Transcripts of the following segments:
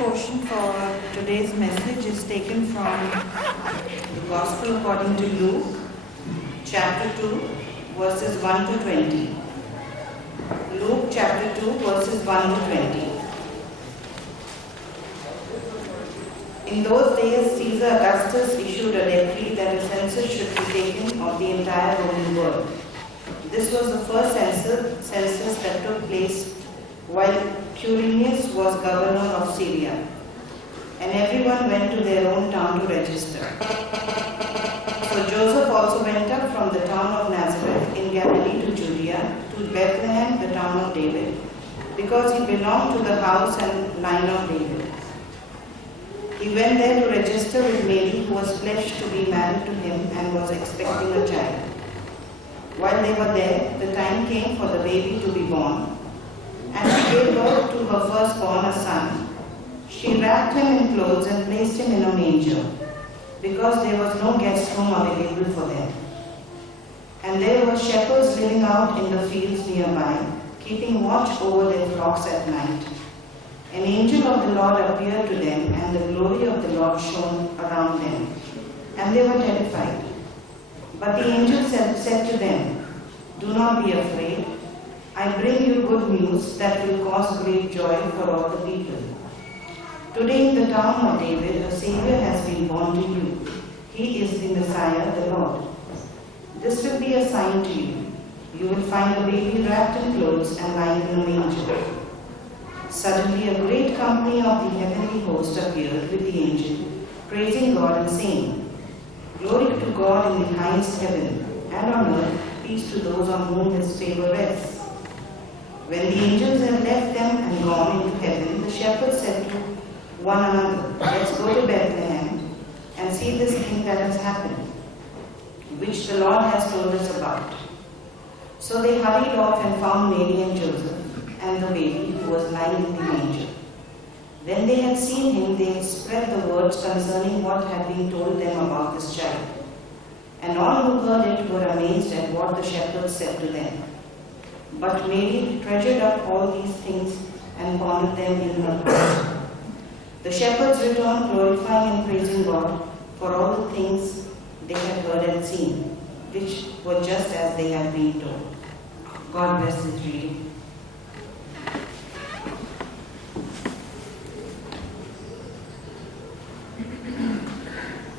portion for today's message is taken from the Gospel according to Luke, chapter 2, verses 1 to 20. Luke chapter 2, verses 1 to 20. In those days, Caesar Augustus issued a decree that a census should be taken of the entire Roman world. This was the first census that took place while Quirinius was governor of Syria, and everyone went to their own town to register. So Joseph also went up from the town of Nazareth in Galilee to Judea, to Bethlehem, the town of David, because he belonged to the house and line of David. He went there to register with Mary, who was pledged to be married to him and was expecting a child. While they were there, the time came for the baby to be born, and she gave birth to her firstborn, a son. She wrapped him in clothes and placed him in a manger, because there was no guest room available for them. And there were shepherds living out in the fields nearby, keeping watch over their flocks at night. An angel of the Lord appeared to them, and the glory of the Lord shone around them, and they were terrified. But the angel said to them, "Do not be afraid. I bring you good news that will cause great joy for all the people. Today in the town of David, a Savior has been born to you. He is the Messiah, the Lord. This will be a sign to you. You will find a baby wrapped in clothes and lying in a manger." Suddenly a great company of the heavenly host appeared with the angel, praising God and saying, "Glory to God in the highest heaven, and on earth peace to those on whom his favor rests." When the angels had left them and gone into heaven, the shepherds said to one another, "Let's go to Bethlehem and see this thing that has happened, which the Lord has told us about." So they hurried off and found Mary and Joseph and the baby who was lying in the manger. When they had seen him, they spread the words concerning what had been told them about this child. And all who heard it were amazed at what the shepherds said to them. But Mary treasured up all these things and pondered them in her heart. The shepherds returned, glorifying and praising God for all the things they had heard and seen, which were just as they had been told. God bless this reading.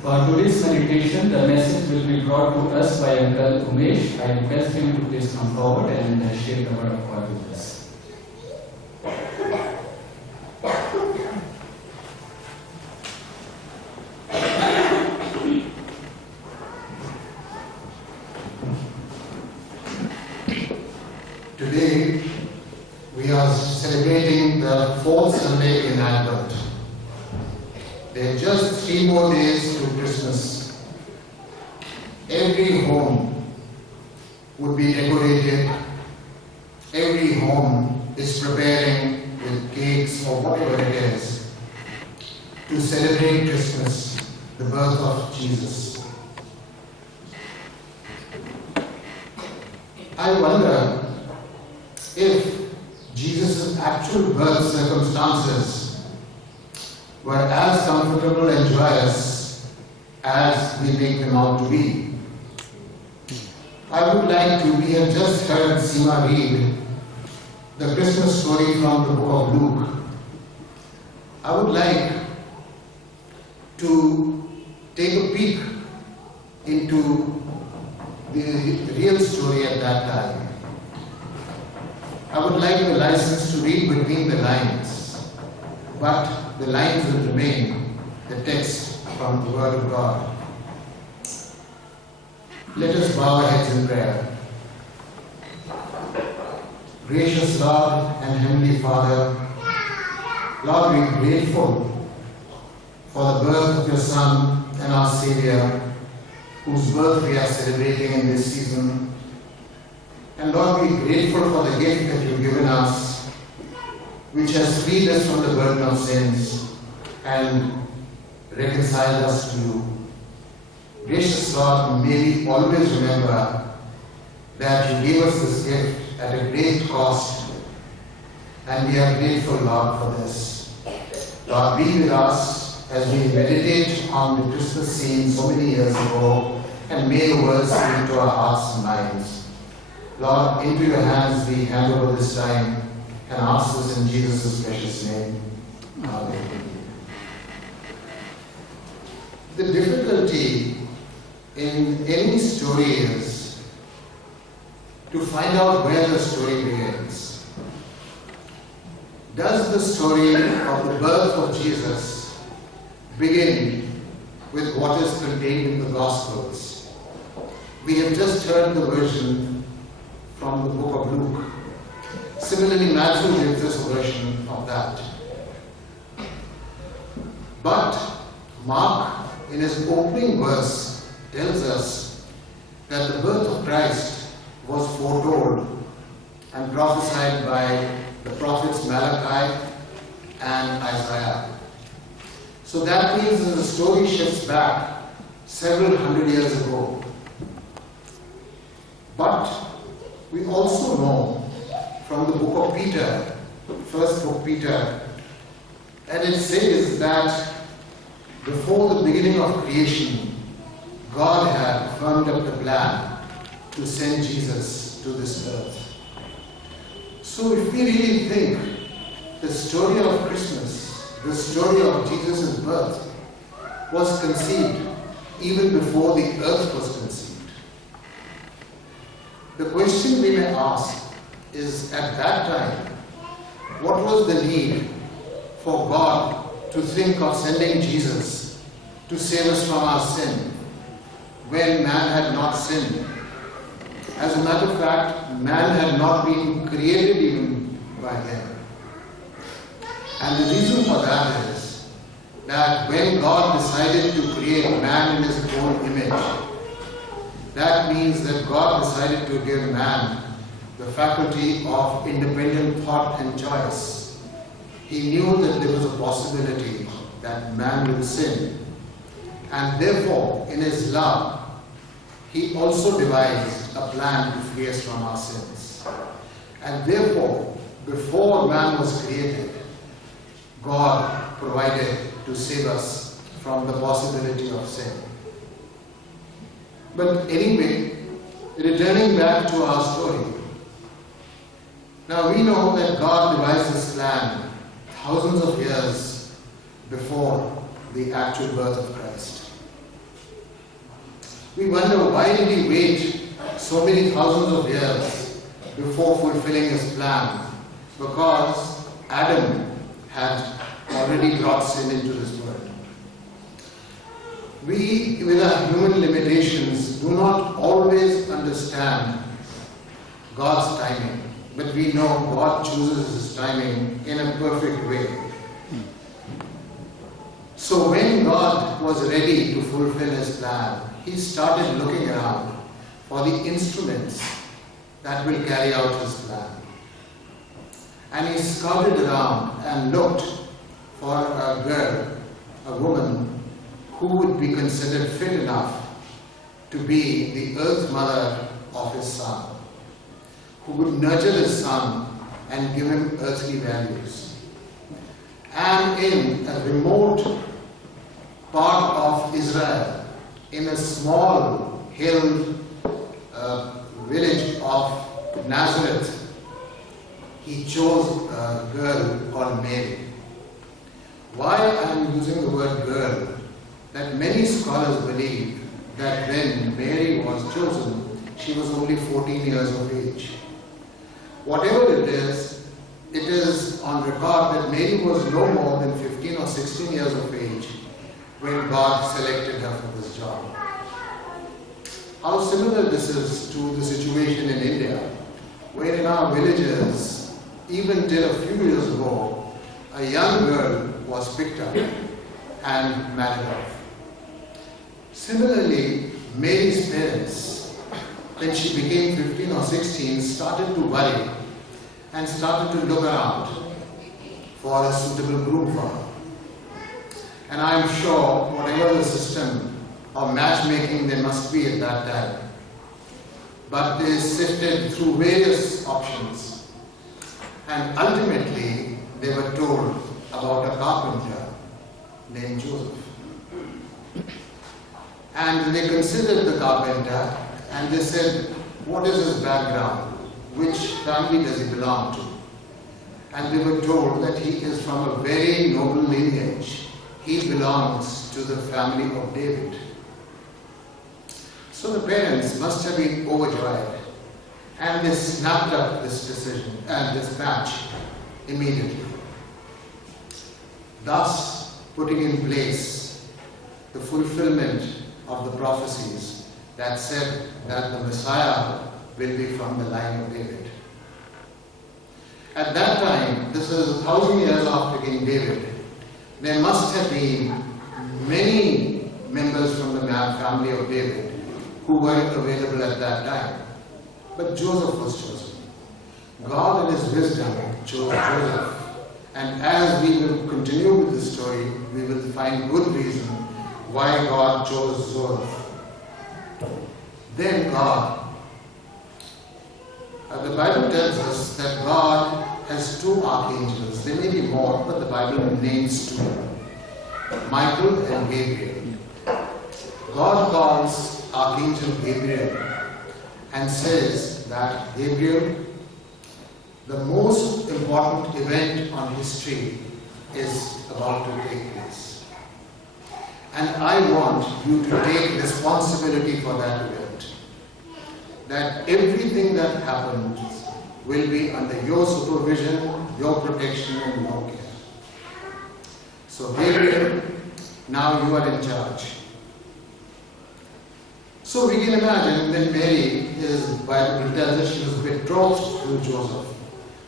For today's meditation, the message will be brought to us by Uncle Umesh. I request him to please come forward and share the word of God with us. Today, we are celebrating the fourth Sunday in Advent. There are just 3 more days to Christmas. Every home would be decorated. Every home is preparing with cakes or whatever it is to celebrate Christmas, the birth of Jesus. I wonder if Jesus' actual birth circumstances were as comfortable and joyous as we make them out to be. I would like to, we have just heard Seema read the Christmas story from the book of Luke. I would like to take a peek into the real story at that time. I would like the license to read between the lines, but the lines will remain the text from the Word of God. Let us bow our heads in prayer. Gracious Lord and Heavenly Father, Lord, we are grateful for the birth of your Son and our Savior, whose birth we are celebrating in this season. And Lord, we are grateful for the gift that you've given us, which has freed us from the burden of sins and reconciled us to you. Gracious Lord, may we always remember that you gave us this gift at a great cost, and we are grateful, Lord, for this. Lord, be with us as we meditate on the Christmas scene so many years ago, and may your words sink into our hearts and minds. Lord, into your hands we hand over this time and ask this in Jesus' precious name. Amen. The difficulty in any story is to find out where the story begins. Does the story of the birth of Jesus begin with what is contained in the Gospels? We have just heard the version from the book of Luke. Similarly, Matthew gives us a version of that. But Mark, in his opening verse, tells us that the birth of Christ was foretold and prophesied by the prophets Malachi and Isaiah. So that means that the story shifts back several hundred years ago. But we also know from the book of Peter, first book Peter, and it says that before the beginning of creation, God had firmed up the plan to send Jesus to this earth. So if we really think the story of Christmas, the story of Jesus' birth, was conceived even before the earth was conceived, the question we may ask is, at that time, what was the need for God to think of sending Jesus to save us from our sin when man had not sinned? As a matter of fact, man had not been created even by him. And the reason for that is that when God decided to create man in his own image, that means that God decided to give man the faculty of independent thought and choice. He knew that there was a possibility that man would sin. And therefore, in his love, he also devised a plan to free us from our sins. And therefore, before man was created, God provided to save us from the possibility of sin. But anyway, returning back to our story, now we know that God devised this plan thousands of years before the actual birth of Christ. We wonder, why did he wait so many thousands of years before fulfilling his plan? Because Adam had already brought sin into this world. We, with our human limitations, do not always understand God's timing, but we know God chooses his timing in a perfect way. So when God was ready to fulfill his plan, he started looking around for the instruments that will carry out his plan. And he scouted around and looked for a girl, a woman, who would be considered fit enough to be the earth mother of his son, who would nurture his son and give him earthly values. And in a remote part of Israel, in a small hill village of Nazareth, he chose a girl called Mary. Why I am using the word girl? That many scholars believe that when Mary was chosen, she was only 14 years of age. Whatever it is on record that Mary was no more than 15 or 16 years of age when God selected her for this job. How similar this is to the situation in India, where in our villages, even till a few years ago, a young girl was picked up and married off. Similarly, Mary's parents, when she became 15 or 16, started to worry and started to look around for a suitable groom for her. And I'm sure whatever the system of matchmaking there must be at that time, but they sifted through various options and ultimately they were told a about a carpenter named Joseph. And they considered the carpenter and they said, what is his background? Which family does he belong to? And they were told that he is from a very noble lineage. He belongs to the family of David. So the parents must have been overjoyed, and they snapped up this decision and this match immediately, thus putting in place the fulfillment of the prophecies that said that the Messiah will be from the line of David. At that time, this is 1,000 years after King David, there must have been many members from the family of David who weren't available at that time. But Joseph was chosen. God in His wisdom chose Joseph. And as we will continue with the story, we will find good reason why God chose Joseph. Then God, the Bible tells us that God has two archangels. There may be more, but the Bible names two, Michael and Gabriel. God calls Archangel Gabriel and says that Gabriel, the most important event on history is about to take place. And I want you to take responsibility for that event. That everything that happens will be under your supervision, your protection and your care. So Gabriel, now you are in charge. So we can imagine that Mary is, Bible tells us, she was betrothed to Joseph.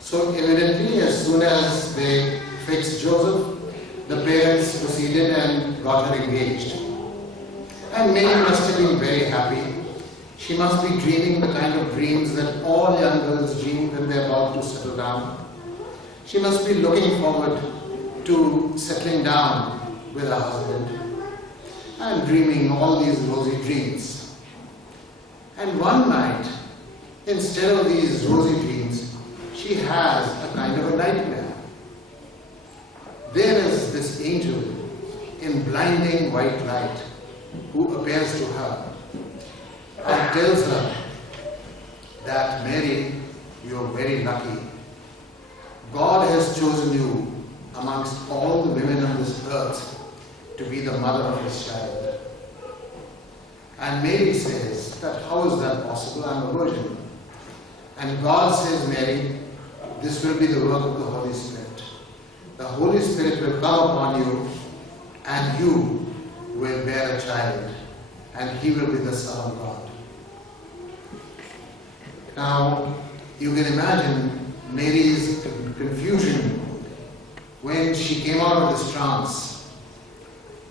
So evidently, as soon as they fixed Joseph, the parents proceeded and got her engaged. And Mary must have been very happy. She must be dreaming the kind of dreams that all young girls dream when they're about to settle down. She must be looking forward to settling down with her husband and dreaming all these rosy dreams. And one night, instead of these rosy dreams, she has a kind of a nightmare. There is this angel in blinding white light who appears to her and tells her that, Mary, you are very lucky. God has chosen you amongst all the women on this earth to be the mother of His child. And Mary says that, how is that possible? I'm a virgin. And God says, Mary, this will be the work of the Holy Spirit. The Holy Spirit will come upon you and you will bear a child and He will be the Son of God. Now, you can imagine Mary's confusion when she came out of this trance.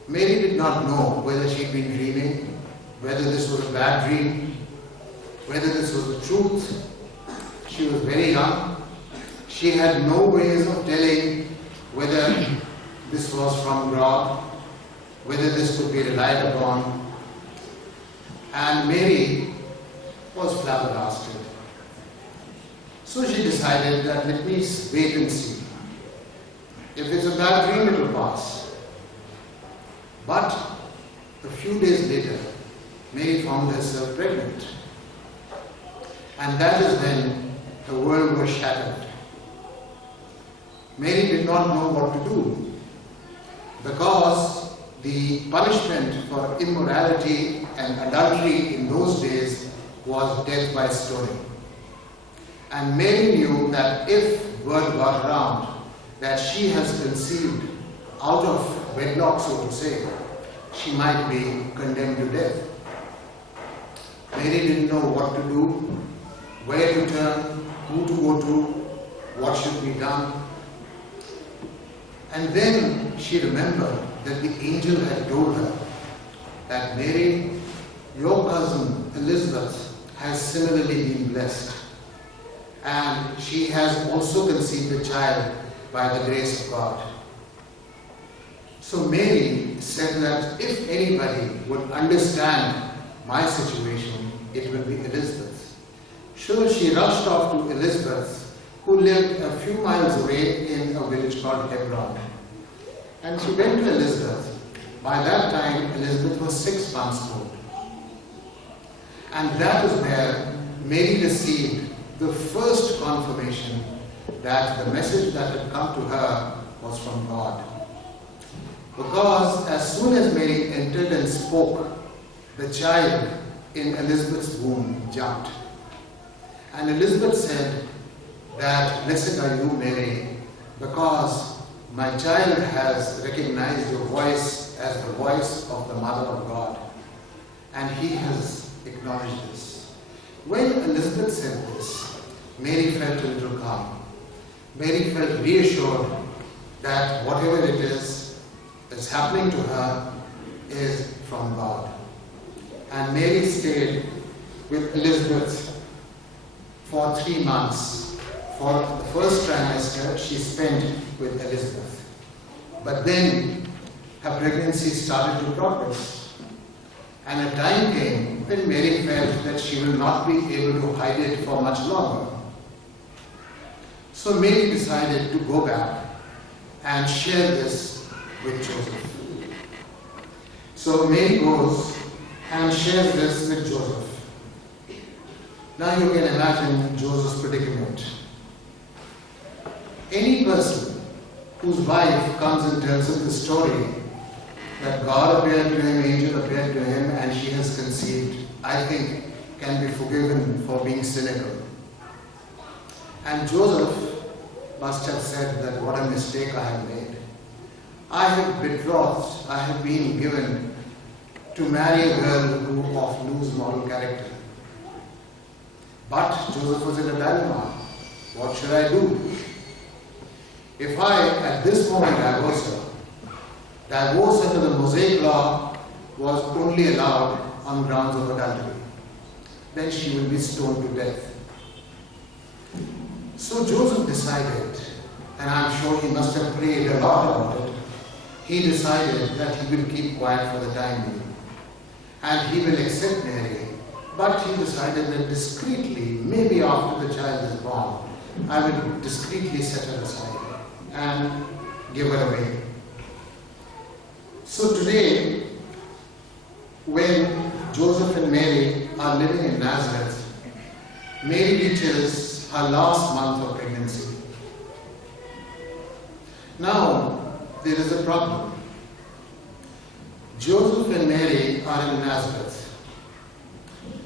Mary did not know whether she'd been dreaming, whether this was a bad dream, whether this was the truth. She was very young. She had no ways of telling whether this was from God, whether this could be relied upon. And Mary was flabbergasted. So she decided that let me wait and see. If it's a bad dream, it will pass. But a few days later, Mary found herself pregnant. And that is when the world was shattered. Mary did not know what to do because the punishment for immorality and adultery in those days was death by stoning. And Mary knew that if word got around that she has conceived out of wedlock, so to say, she might be condemned to death. Mary didn't know what to do, where to turn, who to go to, what should be done. And then she remembered that the angel had told her that, Mary, your cousin Elizabeth has similarly been blessed. And she has also conceived a child by the grace of God. So Mary said that if anybody would understand my situation, it will be Elizabeth. So she rushed off to Elizabeth, who lived a few miles away in a village called Hebron. And she went to Elizabeth. By that time, Elizabeth was 6 months old. And that is where Mary received the first confirmation that the message that had come to her was from God. Because as soon as Mary entered and spoke, the child in Elizabeth's womb jumped. And Elizabeth said that, "Blessed are you, Mary, because my child has recognized your voice as the voice of the Mother of God, and he has acknowledged this." When Elizabeth said this, Mary felt a little calm. Mary felt reassured that whatever it is that's happening to her is from God. And Mary stayed with Elizabeth for 3 months. For the first trimester, she spent with Elizabeth. But then her pregnancy started to progress. And a time came when Mary felt that she will not be able to hide it for much longer. So Mary decided to go back and share this with Joseph. So Mary goes and shares this with Joseph. Now you can imagine Joseph's predicament. Any person whose wife comes and tells him the story that God appeared to him, angel appeared to him, and she has conceived, I think can be forgiven for being cynical. And Joseph must have said that what a mistake I have made. I have betrothed, I have been given to marry a girl of loose moral character. But Joseph was in a dilemma. What should I do? If I, at this moment, divorce under the Mosaic law was only allowed on grounds of adultery, then she will be stoned to death. So Joseph decided, and I'm sure he must have prayed a lot about it, he decided that he will keep quiet for the time being. And he will accept Mary, but he decided that discreetly, maybe after the child is born, I will discreetly set her aside and give her away. So today, when Joseph and Mary are living in Nazareth, Mary reaches her last month of pregnancy. Now, there is a problem. Joseph and Mary are in Nazareth.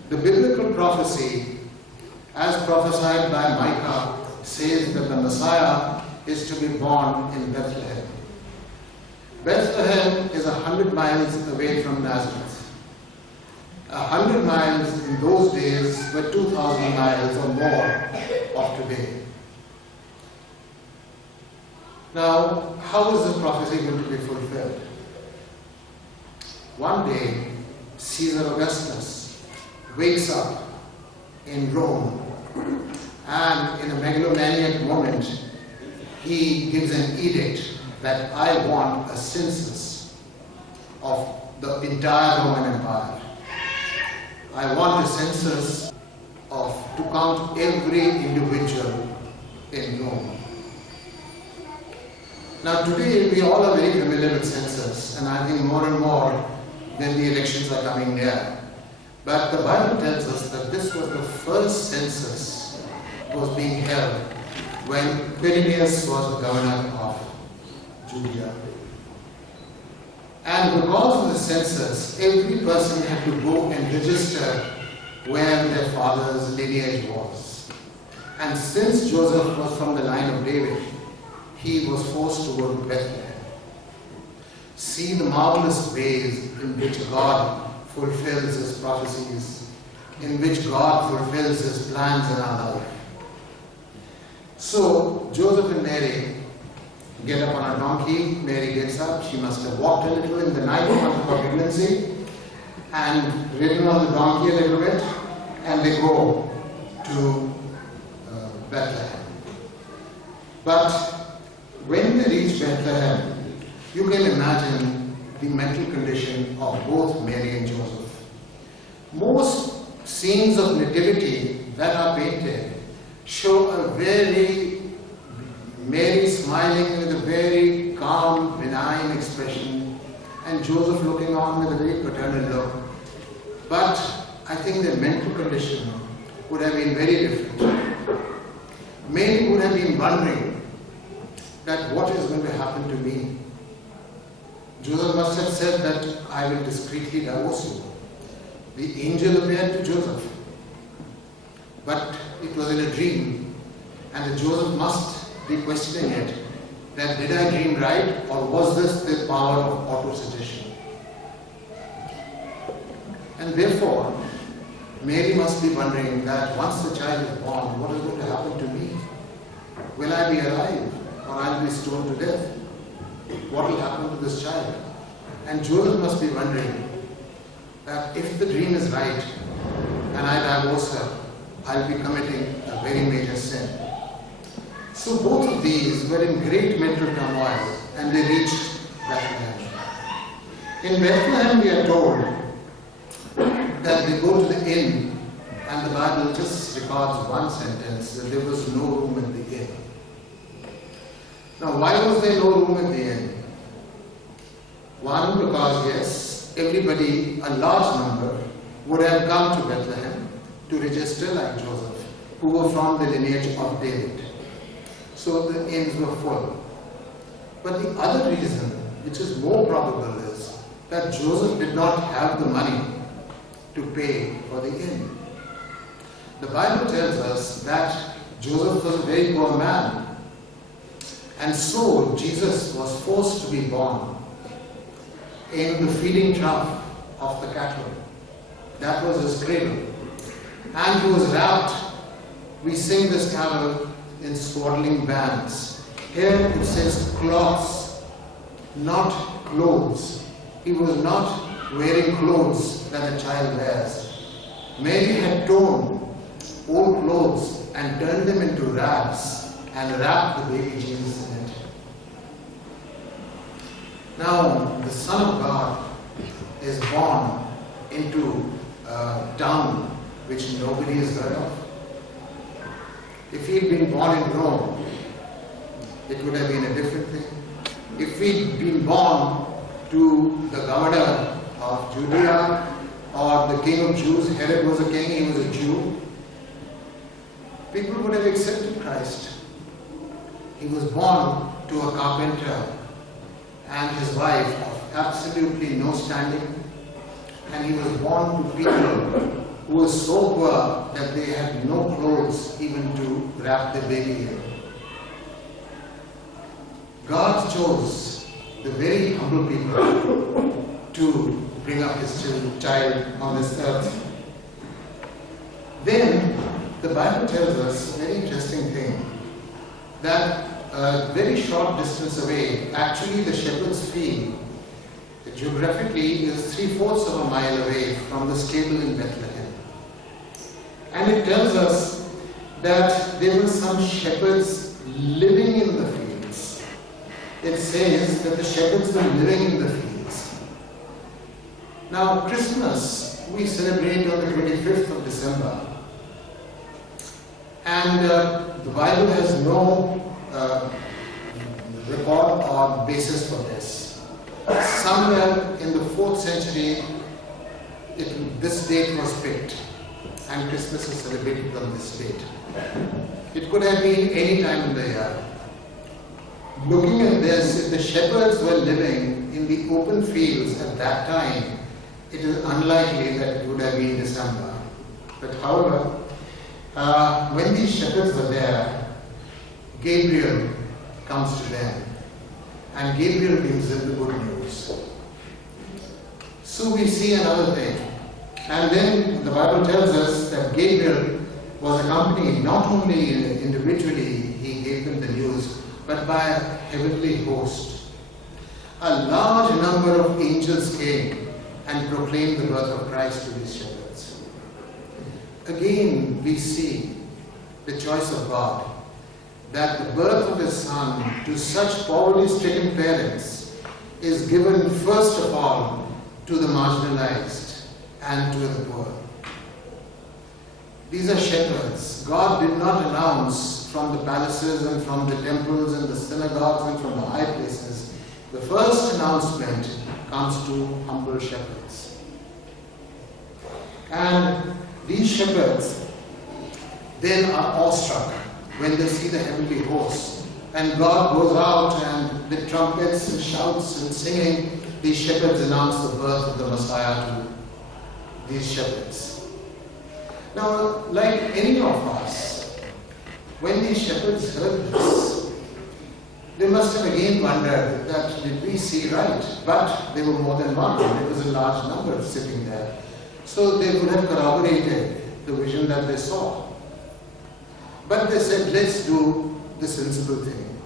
The biblical prophecy, as prophesied by Micah, says that the Messiah is to be born in Bethlehem. Bethlehem is 100 miles away from Nazareth. 100 miles in those days were 2,000 miles or more of today. Now, how is this prophecy going to be fulfilled? One day, Caesar Augustus wakes up in Rome, and in a megalomaniac moment, he gives an edict that I want a census of the entire Roman Empire. I want a census to count every individual in Rome. Now today we all are very familiar with census, and I think more and more when the elections are coming near. But the Bible tells us that this was the first census was being held when Quirinius was the governor of Judea. And because of the census, every person had to go and register where their father's lineage was. And since Joseph was from the line of David, he was forced to go to Bethlehem. See the marvelous ways in which God fulfills his prophecies, in which God fulfills his plans in our life. So Joseph and Mary get up on a donkey. Mary gets up. She must have walked a little in the night of her pregnancy and ridden on the donkey a little bit, and they go to Bethlehem. But when they reach Bethlehem, you can imagine the mental condition of both Mary and Joseph. Most scenes of nativity that are painted show a very Mary smiling with a very calm, benign and Joseph looking on with a very paternal look. But I think their mental condition would have been very different. Mary would have been wondering that what is going to happen to me. Joseph must have said that I will discreetly divorce you. The angel appeared to Joseph, but it was in a dream, and Joseph must be questioning it, that did I dream right, or was this the power of auto-suggestion? And therefore, Mary must be wondering that once the child is born, what is going to happen to me? Will I be alive, or I'll be stoned to death? What will happen to this child? And Joseph must be wondering that if the dream is right and I divorce her, I'll be committing a very major sin. So both of these were in great mental turmoil, and they reached Bethlehem. In Bethlehem we are told that they go to the inn, and the Bible just records one sentence, that there was no room at the inn. Now why was there no room at the inn? One, because yes, everybody, a large number, would have come to Bethlehem to register like Joseph, who were from the lineage of David. So the inns were full. But the other reason, which is more probable, is that Joseph did not have the money to pay for the inn. The Bible tells us that Joseph was a very poor man, and so Jesus was forced to be born in the feeding trough of the cattle. That was his cradle. And he was wrapped, we sing this carol, in swaddling bands. Here it says cloths, not clothes. He was not wearing clothes that a child wears. Mary had torn old clothes and turned them into rags and wrapped the baby Jesus in it. Now, the Son of God is born into a town which nobody has heard of. If he had been born in Rome, it would have been a different thing. If he'd been born to the governor of Judea or the king of Jews, Herod was a king, he was a Jew, people would have accepted Christ. He was born to a carpenter and his wife of absolutely no standing, and he was born to people who were so poor that they had no clothes even to wrap their baby in. God chose the very humble people to bring up his child on this earth. Then the Bible tells us a very interesting thing, that a very short distance away, actually the shepherd's field, geographically is 3/4 of a mile away from the stable in Bethlehem. And it tells us that there were some shepherds living in the fields. It says that the shepherds were living in the fields. Now Christmas we celebrate on the 25th of December. And the Bible has no record or basis for this. Somewhere in the 4th century, this date was picked, and Christmas is celebrated on this date. It could have been any time in the year. Looking at this, if the shepherds were living in the open fields at that time, it is unlikely that it would have been December. But however, when these shepherds were there, Gabriel comes to them, and Gabriel brings them the good news. So we see another thing. And then the Bible tells us that Gabriel was accompanied not only individually, he gave them the news, but by a heavenly host. A large number of angels came and proclaimed the birth of Christ to these shepherds. Again, we see the choice of God, that the birth of his Son to such poverty-stricken parents is given first of all to the marginalized and to the poor. These are shepherds. God did not announce from the palaces and from the temples and the synagogues and from the high places. The first announcement comes to humble shepherds. And these shepherds then are awestruck when they see the heavenly hosts. And God goes out and with trumpets and shouts and singing, these shepherds announce the birth of the Messiah to these shepherds. Now, like any of us, when these shepherds heard this, they must have again wondered that did we see right? But they were more than one. It was a large number sitting there. So they would have corroborated the vision that they saw. But they said, let's do the sensible thing.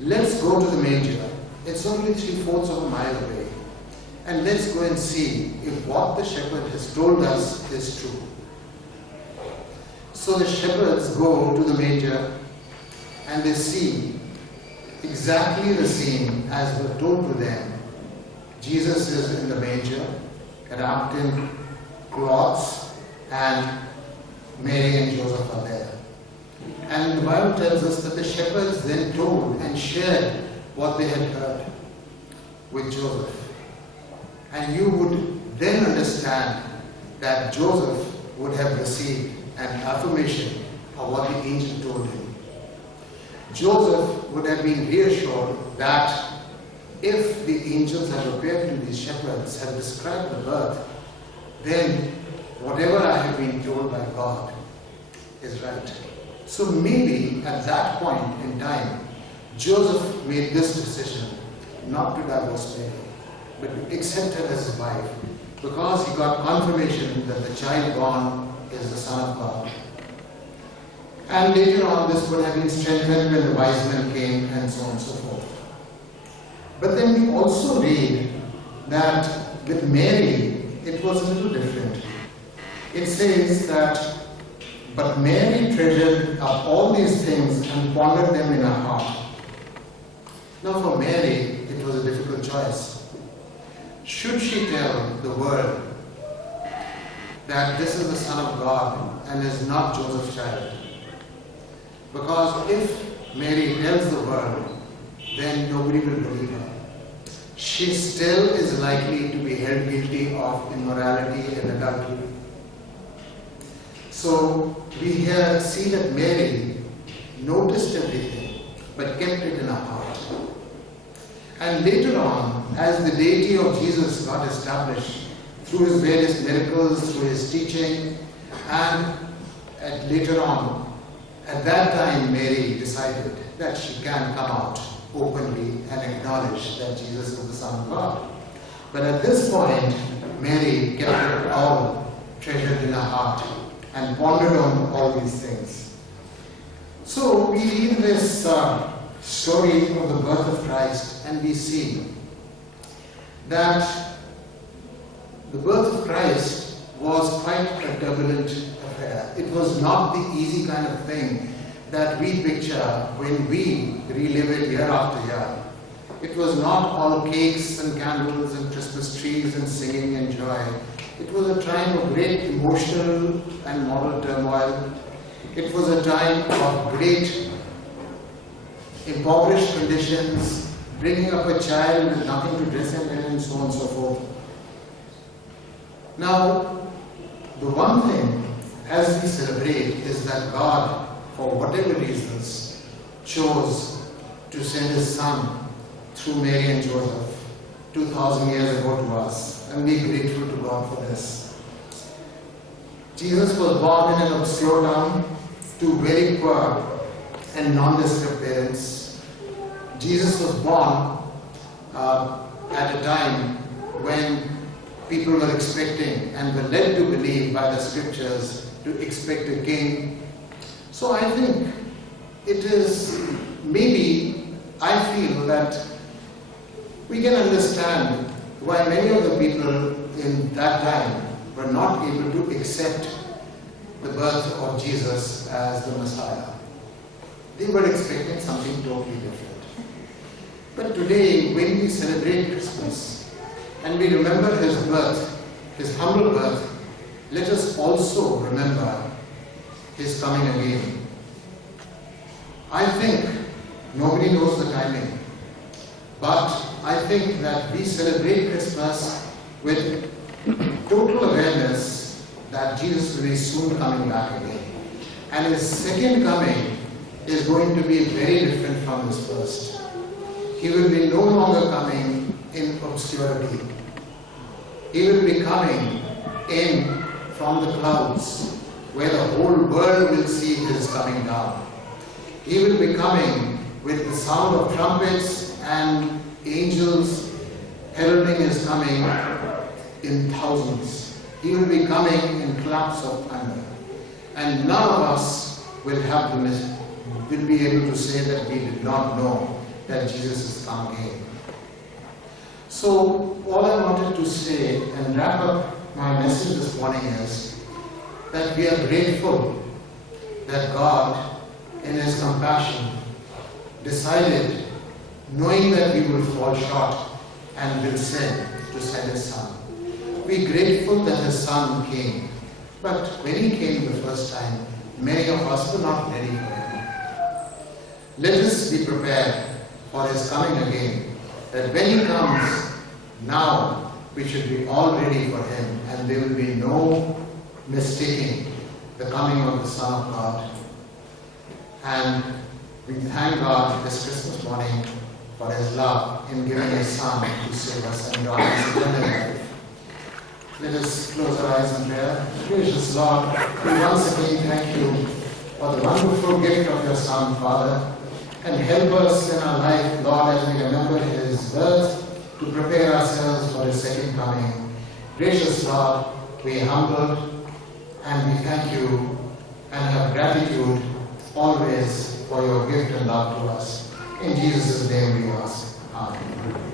Let's go to the manger. It's only 3/4 of a mile away. And let's go and see if what the shepherd has told us is true. So the shepherds go to the manger and they see exactly the scene as was told to them. Jesus is in the manger, wrapped in cloths, and Mary and Joseph are there. And the Bible tells us that the shepherds then told and shared what they had heard with Joseph. And you would then understand that Joseph would have received an affirmation of what the angel told him. Joseph would have been reassured that if the angels have appeared to these shepherds, have described the birth, then whatever I have been told by God is right. So maybe at that point in time, Joseph made this decision not to divorce Mary, but to accept her as his wife, because he got confirmation that the child born is the Son of God. And later on, this would have been strengthened when the wise men came and so on and so forth. But then we also read that with Mary, it was a little different. It says that, but Mary treasured up all these things and pondered them in her heart. Now for Mary, it was a difficult choice. Should she tell the world that this is the Son of God and is not Joseph's child? Because if Mary tells the world, then nobody will believe her. She still is likely to be held guilty of immorality and adultery. So we here see that Mary noticed everything, but kept it in her heart. And later on, as the deity of Jesus got established through his various miracles, through his teaching, and later on, at that time Mary decided that she can come out openly and acknowledge that Jesus is the Son of God. But at this point, Mary kept it all treasured in her heart and pondered on all these things. So we read this story of the birth of Christ, and we see that the birth of Christ was quite a turbulent affair. It was not the easy kind of thing that we picture when we relive it year after year. It was not all cakes and candles and Christmas trees and singing and joy. It was a time of great emotional and moral turmoil. It was a time of great impoverished conditions, bringing up a child with nothing to dress him in, and so on and so forth. Now, the one thing as we celebrate is that God, for whatever reasons, chose to send his Son through Mary and Joseph 2,000 years ago to us, and we are grateful to God for this. Jesus was born in an obscure town to very poor and nondescript parents. Jesus was born at a time when people were expecting and were led to believe by the scriptures to expect a king. So I think it is, maybe I feel that we can understand why many of the people in that time were not able to accept the birth of Jesus as the Messiah. They were expecting something totally different. But today, when we celebrate Christmas and we remember his birth, his humble birth, let us also remember his coming again. I think nobody knows the timing, But I think that we celebrate Christmas with total awareness that Jesus will be soon coming back again. And his second coming is going to be very different from his first. He will be no longer coming in obscurity. He will be coming in from the clouds, where the whole world will see his coming down. He will be coming with the sound of trumpets and angels heralding his coming in thousands. He will be coming in claps of thunder. And none of us will be able to say that we did not know that Jesus is come again. So all I wanted to say and wrap up my message this morning is that we are grateful that God, in his compassion, decided, knowing that we will fall short and will sin, to send his Son. We are grateful that his Son came. But when he came the first time, many of us were not ready for him. Let us be prepared for his coming again, that when he comes, now we should be all ready for him, and there will be no mistaking the coming of the Son of God. And we thank God this Christmas morning for his love in giving his Son to save us and grant us eternal life. Let us close our eyes in prayer. Gracious Lord, we once again thank you for the wonderful gift of your Son, Father, and help us in our life, Lord, as we remember his birth, to prepare ourselves for his second coming. Gracious Lord, we are humbled and we thank you and have gratitude always for your gift and love to us. In Jesus' name we ask. Amen.